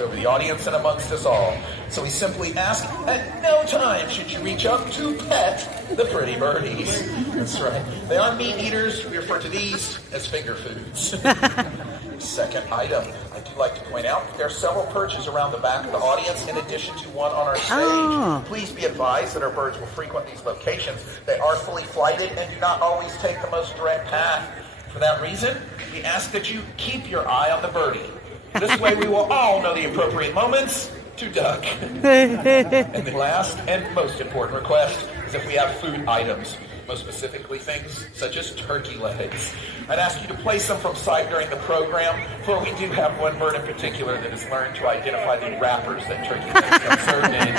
over the audience and amongst us all. So we simply ask, at no time should you reach up to pet the pretty birdies. That's right. They are meat eaters. We refer to these as finger foods. Second item, I do like to point out there are several perches around the back of the audience in addition to one on our stage. Oh. Please be advised that our birds will frequent these locations. They are fully flighted and do not always take the most direct path. For that reason, we ask that you keep your eye on the birdie. This way we will all know the appropriate moments to duck. And the last and most important request is if we have food items, most specifically things such as turkey legs. I'd ask you to place them from sight during the program, for we do have one bird in particular that has learned to identify the wrappers that turkey legs are served in.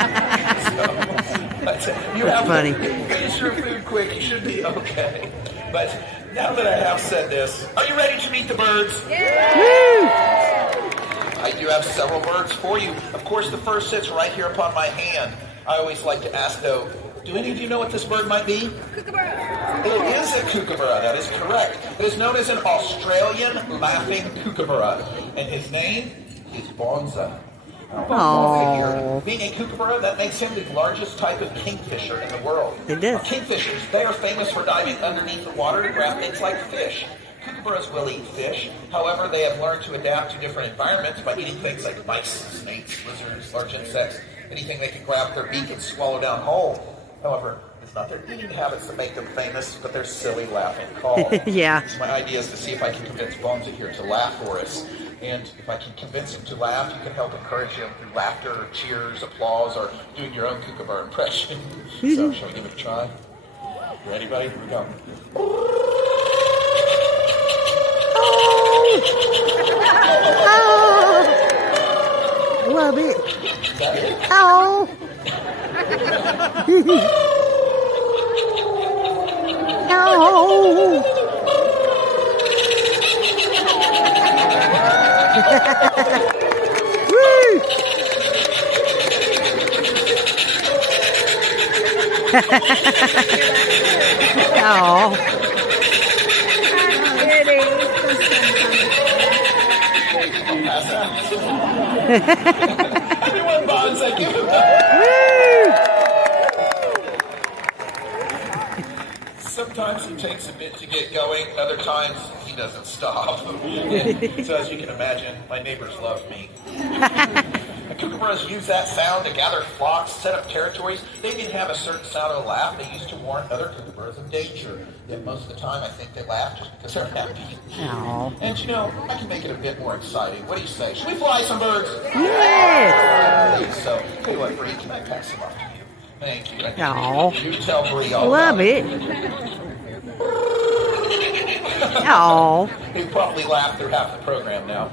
So, you have funny. to finish your food quick, you should be okay. But now that I have said this, are you ready to meet the birds? Yeah. I do have several birds for you. Of course, the first sits right here upon my hand. I always like to ask, though, do any of you know what this bird might be? Kookaburra. It is a kookaburra, that is correct. It is known as an Australian laughing kookaburra, and his name is Bonza. Aww. Being a kookaburra, that makes him the largest type of kingfisher in the world. It is. Kingfishers, they are famous for diving underneath the water to grab things like fish. Kookaburras will eat fish. However, they have learned to adapt to different environments by eating things like mice, snakes, lizards, large insects, anything they can grab with their beak and swallow down whole. However, it's not their eating habits that make them famous, but their silly laughing call. Yeah. So my idea is to see if I can convince Bonza here to laugh for us. And if I can convince him to laugh, you can help encourage him through laughter, or cheers, applause, or doing your own kookaburra impression. So, shall we give it a try? You ready, buddy? Here we go. Oh. Love it. Is that it? Oh. Oh. Woo. Oh. Everyone bonds, I give him Sometimes he takes a bit to get going, other times he doesn't stop. So as you can imagine, my neighbors love me. The kookaburras use that sound to gather flocks, set up territories. They even have a certain sound of a laugh they use to warn other kookaburras of danger. Yet most of the time I think they laugh just because they're happy. Aww. And you know, I can make it a bit more exciting. What do you say? Should we fly some birds? Yes. So, tell you what, Bree, can I pass them off to you? Thank you. Aw. You tell Bree all Love about it. Oh. They probably laughed through half the program now.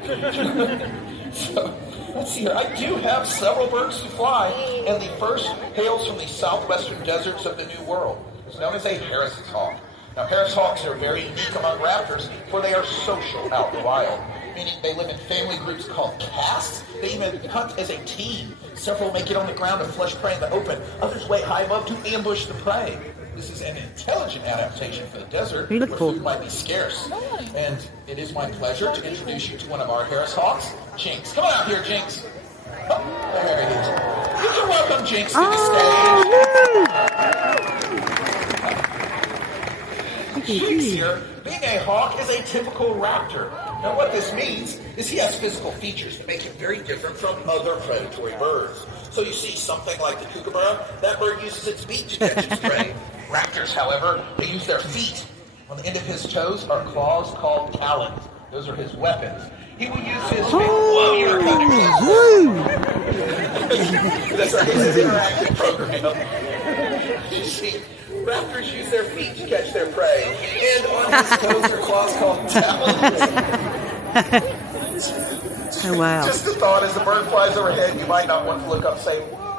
So, let's see here. I do have several birds to fly, and the first hails from the southwestern deserts of the New World. It's known as a Harris's hawk. Now, Harris hawks are very unique among raptors, for they are social out in the wild, meaning they live in family groups called castes. They even hunt as a team. Several make it on the ground and flush prey in the open. Others way high above to ambush the prey. This is an intelligent adaptation for the desert, You where look cool. food might be scarce. And it is my pleasure to introduce you to one of our Harris hawks, Jinx. Come on out here, Jinx. Oh, there he is. You can welcome Jinx to the stage. Jinx here, being a hawk, is a typical raptor. Now what this means is he has physical features that make him very different from other predatory birds. So you see something like the kookaburra, that bird uses its beak to catch its prey. Raptors, however, they use their feet. On the end of his toes are claws called talons. Those are his weapons. He will use his feet. Whoa, you're cutting me. That's his interactive program. You see, raptors use their feet to catch their prey, and on his toes are claws called talons. Oh, wow. Just a thought, as the bird flies overhead, you might not want to look up and say, whoa.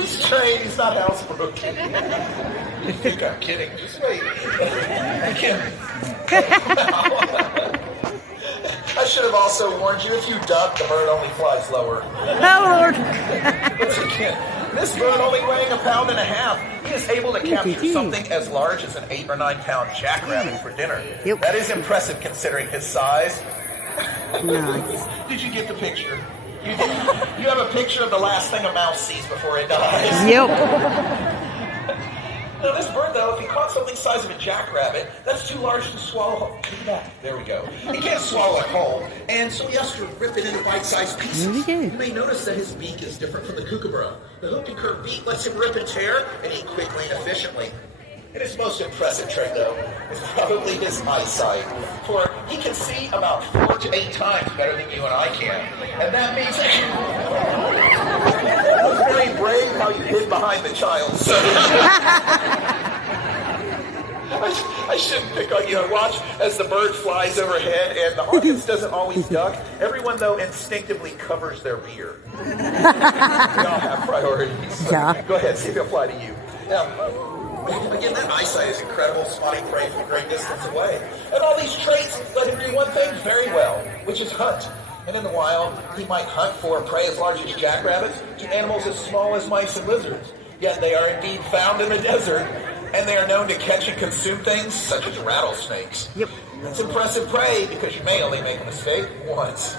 He's trained, he's not housebroken. You think I'm kidding? Just wait. I can't. I should have also warned you, if you duck, the bird only flies lower. Oh, Lord. Once again, this bird only weighing 1.5 pounds, he is able to capture something as large as an 8 or 9 pound jackrabbit for dinner. Yep. That is impressive considering his size. Nice. Did you get the picture? You have a picture of the last thing a mouse sees before it dies. Yep. Now this bird, though, if he caught something the size of a jackrabbit, that's too large to swallow. There we go. He can't swallow it whole, and so he has to rip it into bite-sized pieces. There we go. You may notice that his beak is different from the kookaburra. The hooked and curved beak lets him rip and tear and eat quickly and efficiently. And his most impressive trait, though, is probably his eyesight. For he can see about 4 to 8 times better than you and I can. And that means it's very brave how you hid behind the child. So I shouldn't pick on you. Watch as the bird flies overhead and the audience doesn't always duck. Everyone, though, instinctively covers their ear. We all have priorities. So Yeah. Go ahead, see if he'll fly to you. Now, again, that eyesight is incredible, spotting prey from a great distance away. And all these traits let him do one thing very well, which is hunt. And in the wild, he might hunt for prey as large as jackrabbits to animals as small as mice and lizards. Yet they are indeed found in the desert, and they are known to catch and consume things such as rattlesnakes. Yep. It's impressive prey because you may only make a mistake once.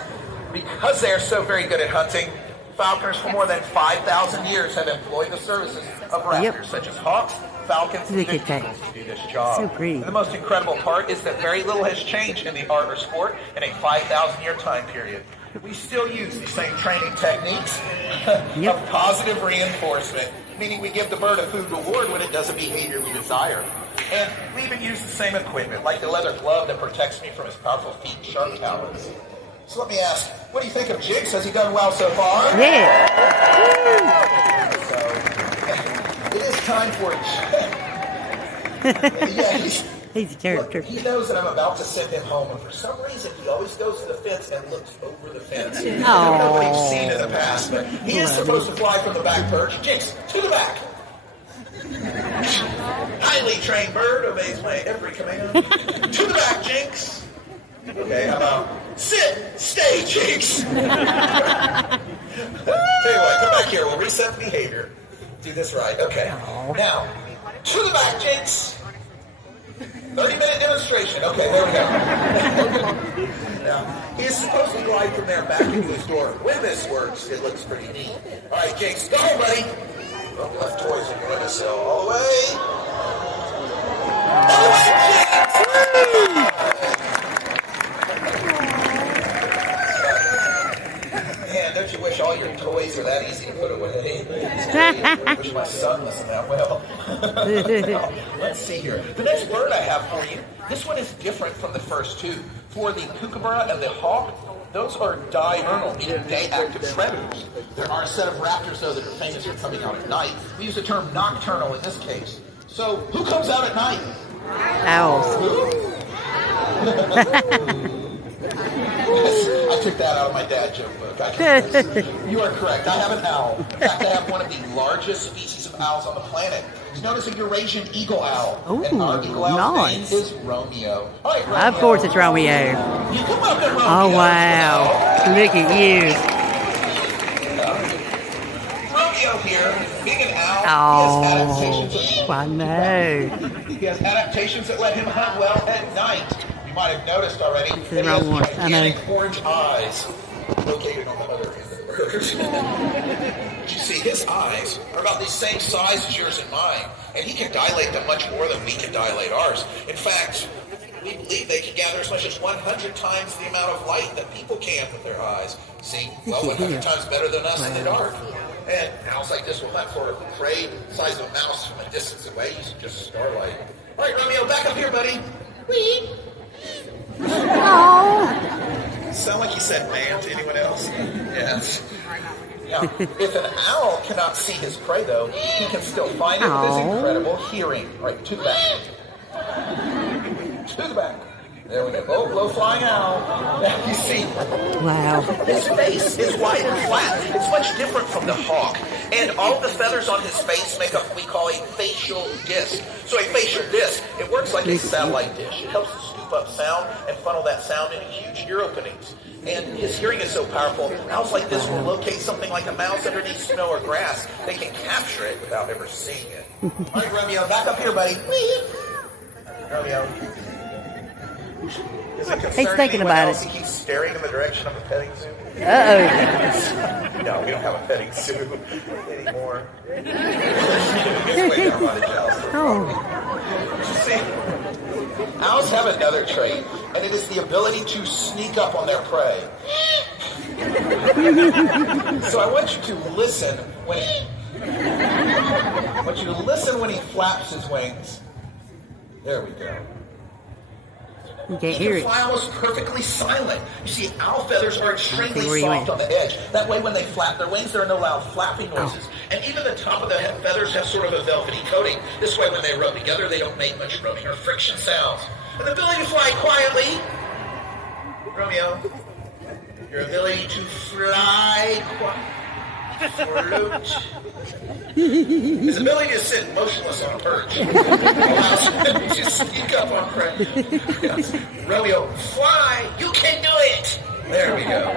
Because they are so very good at hunting, falconers for more than 5,000 years have employed the services of raptors such as hawks, falcons, and Look at that. eagles to do this job. So pretty. And the most incredible part is that very little has changed in the art or sport in a 5,000-year time period. We still use the same training techniques of positive reinforcement, meaning we give the bird a food reward when it does a behavior we desire. And we even use the same equipment, like the leather glove that protects me from his powerful feet and sharp talons. So let me ask, what do you think of Jigs? Has he done well so far? Yeah. So, it is time for He's a character. Look, he knows that I'm about to send him home, and for some reason, he always goes to the fence and looks over the fence. I don't know what he's seen in the past, but he is supposed to fly from the back perch. Jinx, to the back. Highly trained bird, obeys my every command. To the back, Jinx. Okay, how about sit, stay, Jinx. Tell you what, come back here. We'll reset the behavior. Do this right. Okay. Now, to the back, Jinx. 30-minute demonstration. Okay, there we go. Now, he is supposed to glide from there back into his door. When this works, it looks pretty neat. All right, Jinx, go home, buddy. Oh, left toys in front of us, so all the way. All the way, Jinx! Man, don't you wish all your toys were that easy to put away? I wish my son listened that well. Now, let's see here. The next bird I have for you, this one is different from the first two. For the kookaburra and the hawk, those are diurnal, meaning day-active predators. There are a set of raptors, though, that are famous for coming out at night. We use the term nocturnal in this case. So, who comes out at night? Owls. I took that out of my dad joke book. You are correct. I have an owl. In fact, I have one of the largest species of owls on the planet. It's known as a Eurasian eagle owl. Ooh, and our eagle owl's nice. name is Romeo. All right, Romeo. Of course it's Romeo. You come up there, Romeo. Oh, wow. Look at you. Romeo here, being an owl, Oh, I know. he has adaptations that let him hunt well at night. You might have noticed already that he has gigantic orange eyes located on the other end of the bird. You see, his eyes are about the same size as yours and mine, and he can dilate them much more than we can dilate ours. In fact, we believe they can gather as much as 100 times the amount of light that people can with their eyes. See, well, 100 times better than us in the dark. And owls like this will hunt for prey the size of a mouse from a distance away using just starlight. All right, Romeo, back up here, buddy. Whee! Oh. Sound like you said man to anyone else? Yes. Now, if an owl cannot see his prey, though, he can still find it with his incredible hearing. All right, to the back. To the back. There we go. Oh, low flying owl. Now you see. Wow. His face is wide and flat. It's much different from the hawk. And all the feathers on his face make up what we call a facial disc. So a facial disc, it works like a satellite dish. It helps to scoop up sound and funnel that sound into huge ear openings. And his hearing is so powerful, owls like this will locate something like a mouse underneath snow or grass. They can capture it without ever seeing it. All right, Romeo, back up here, buddy. Romeo. Is it concerning He's thinking anyone about else? it. He keeps staring in the direction of the petting zoo. Uh-oh. No, we don't have a petting zoo anymore. It's way down by the house. Oh. See, owls have another trait, and it is the ability to sneak up on their prey. So I want you to listen when he flaps his wings. There we go. You can't He hear can it. fly almost perfectly silent. You see, owl feathers are extremely where you soft went. on the edge. That way, when they flap their wings, there are no loud flapping noises. And even the top of the feathers have sort of a velvety coating. This way, when they rub together, they don't make much rubbing or friction sounds. And the ability to fly quietly, Romeo, your ability to fly quietly. His ability to sit motionless on a perch allows him to sneak up on prey. Yes. Romeo, fly! You can do it! There we go.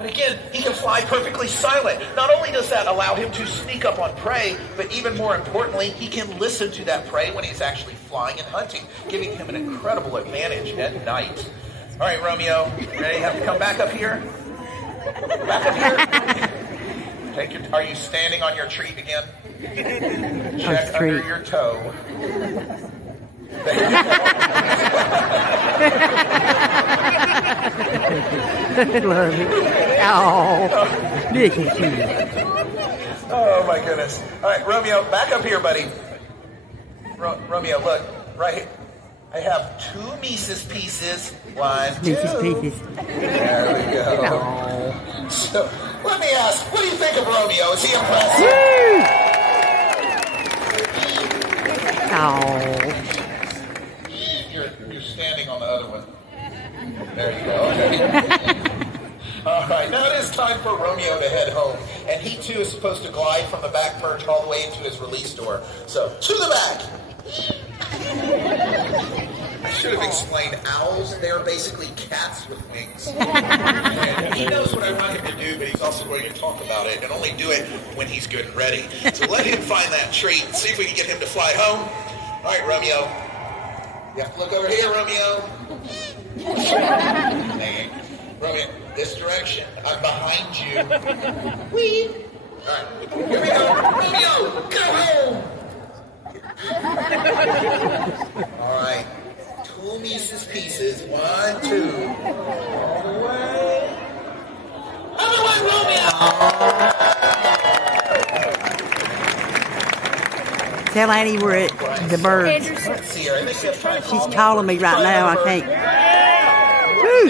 And again, he can fly perfectly silent. Not only does that allow him to sneak up on prey, but even more importantly, he can listen to that prey when he's actually flying and hunting, giving him an incredible advantage at night. All right, Romeo, ready? Have to come back up here? Back up here. Are you standing on your treat again? Check under your toe. Love it. Oh, look at you. Oh my goodness. All right, Romeo, back up here, buddy. Romeo, look, right here. I have 2 Mises pieces. 1, 2. Mises pieces. There we go. Oh. So, let me ask, what do you think of Romeo? Is he impressive? Oh. You're standing on the other one. There you go. Okay. All right, now it is time for Romeo to head home. And he too is supposed to glide from the back perch all the way into his release door. So, to the back. I should have explained owls. They are basically cats with wings. And he knows what I want him to do, but he's also going to talk about it and only do it when he's good and ready. So let him find that treat and see if we can get him to fly home. All right, Romeo. You have to look over here, Romeo. Romeo, this direction. I'm behind you. Whee! All right, here we go. Romeo, go home! All right. 2 Mises pieces. 1, 2. All the way. Other way, Romeo! Tell Annie we're at the birds. Let's see here. I think we have time. She's calling me right now. I can't. Woo.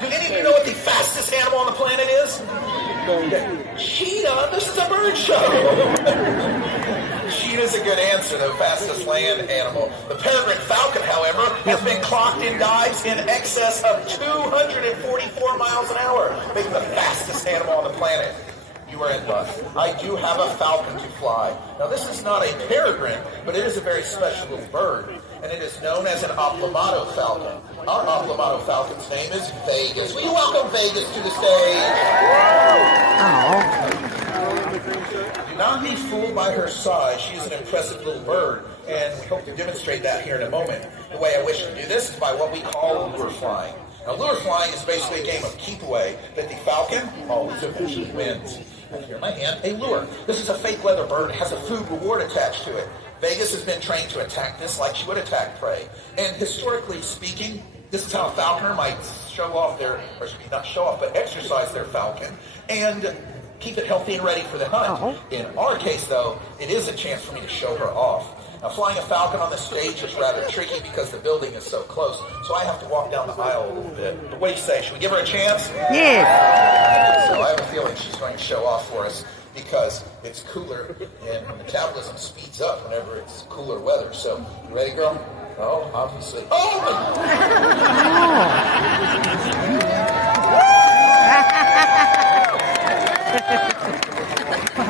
Do any of you know what the fastest animal on the planet is? Cheetah. This is a bird show. Cheetah's a good answer, the fastest land animal. The peregrine falcon, however, has been clocked in dives in excess of 244 miles an hour, making the fastest animal on the planet. You are in luck. I do have a falcon to fly. Now, this is not a peregrine, but it is a very special little bird, and it is known as an oplomado falcon. Our oplomado falcon's name is Vegas. Will you welcome Vegas to the stage? Oh. Do not be fooled by her size. She is an impressive little bird, and we hope to demonstrate that here in a moment. The way I wish to do this is by what we call lure flying. Now, lure flying is basically a game of keep away, but the falcon always eventually wins. Here in my hand, a lure. This is a fake leather bird. It has a food reward attached to it. Vegas has been trained to attack this like she would attack prey. And historically speaking, this is how a falconer might show off their, or excuse me, not show off, but exercise their falcon and keep it healthy and ready for the hunt. Uh-huh. In our case, though, it is a chance for me to show her off. Now, flying a falcon on the stage is rather tricky because the building is so close, so I have to walk down the aisle a little bit. But what do you say? Should we give her a chance? Yes. So I have a feeling she's going to show off for us because it's cooler and metabolism speeds up whenever it's cooler weather. So, you ready, girl? Oh, obviously. Oh!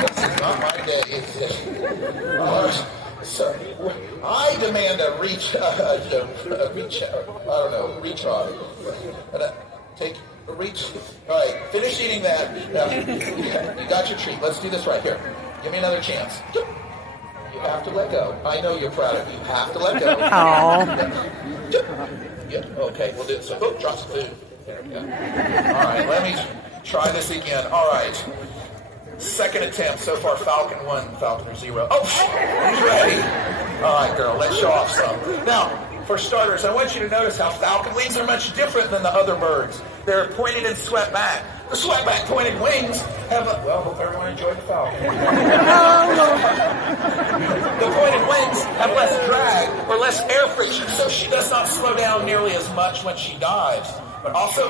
This is not my day, is it? So, I demand a retry. Take a reach. All right, finish eating that. You got your treat. Let's do this right here. Give me another chance. You have to let go. I know you're proud of me. You have to let go. Oh. Yep. Okay, we'll do it. So, oh, drop some food. There we go. All right, let me try this again. All right. Second attempt. So far, Falcon 1, Falconry 0. Oh, he's ready. All right, girl, let's show off some. Now, for starters, I want you to notice how falcon wings are much different than the other birds. They're pointed and swept back. The swept back pointed wings have a... Well, hope everyone enjoyed the falcon. The pointed wings have less drag or less air friction, so she does not slow down nearly as much when she dives. But also,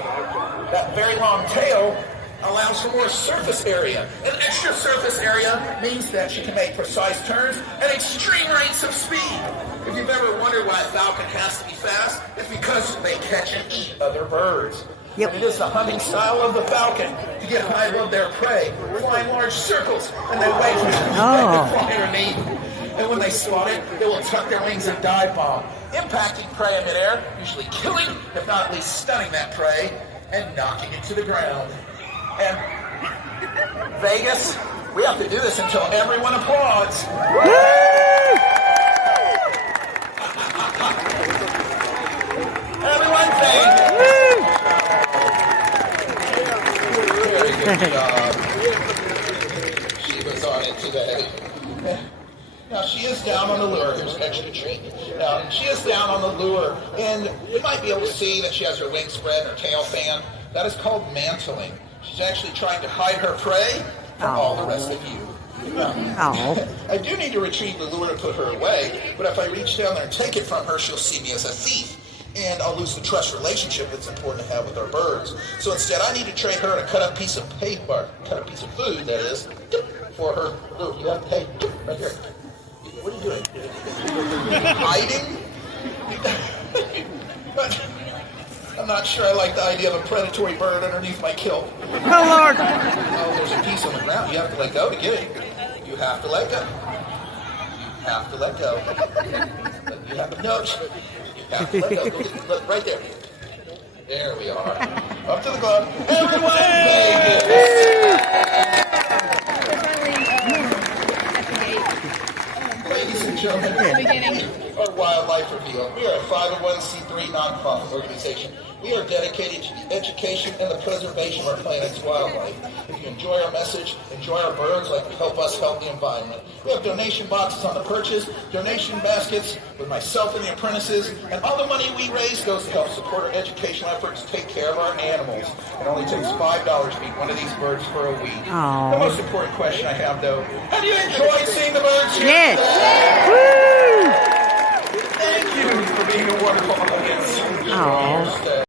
that very long tail allows for more surface area. And extra surface area means that she can make precise turns at extreme rates of speed. If you've ever wondered why a falcon has to be fast, it's because they catch and eat other birds. Yep. And it is the hunting style of the falcon to get high above their prey, fly in large circles, and they wait for them to fly underneath. And when they spot it, they will tuck their wings and dive bomb, impacting prey in midair, usually killing, if not at least stunning that prey, and knocking it to the ground. And Vegas, we have to do this until everyone applauds. Everyone Vegas. Very good job. She was on it today. Now, she is down on the lure. Here's an extra treat. Now, she is down on the lure, and you might be able to see that she has her wings spread and her tail fan. That is called mantling. She's actually trying to hide her prey from all the rest of you. I do need to retrieve the lure to put her away, but if I reach down there and take it from her, she'll see me as a thief, and I'll lose the trust relationship that's important to have with our birds. So instead, I need to trade her a cut up piece of paper, cut up piece of food, that is, for her lure. You have to pay right here. What are you doing? Hiding? But I'm not sure I like the idea of a predatory bird underneath my kilt. Oh, Lord. Oh, there's a piece on the ground. You have to let go to get it. You have to let go. You have to let go. You have to, no. You have to let go. Look, right there. There we are. Up to the glove. Everyone, ladies and gentlemen, our Wildlife Reveal. We are a 501c3 nonprofit organization. We are dedicated to the education and the preservation of our planet's wildlife. If you enjoy our message, enjoy our birds, like help us help the environment. We have donation boxes on the perches, donation baskets with myself and the apprentices, and all the money we raise goes to help support our educational efforts, take care of our animals. It only takes $5 to feed one of these birds for a week. Aww. The most important question I have, though, have you enjoyed seeing the birds here? Yes. Thank you for being a wonderful audience. Aww.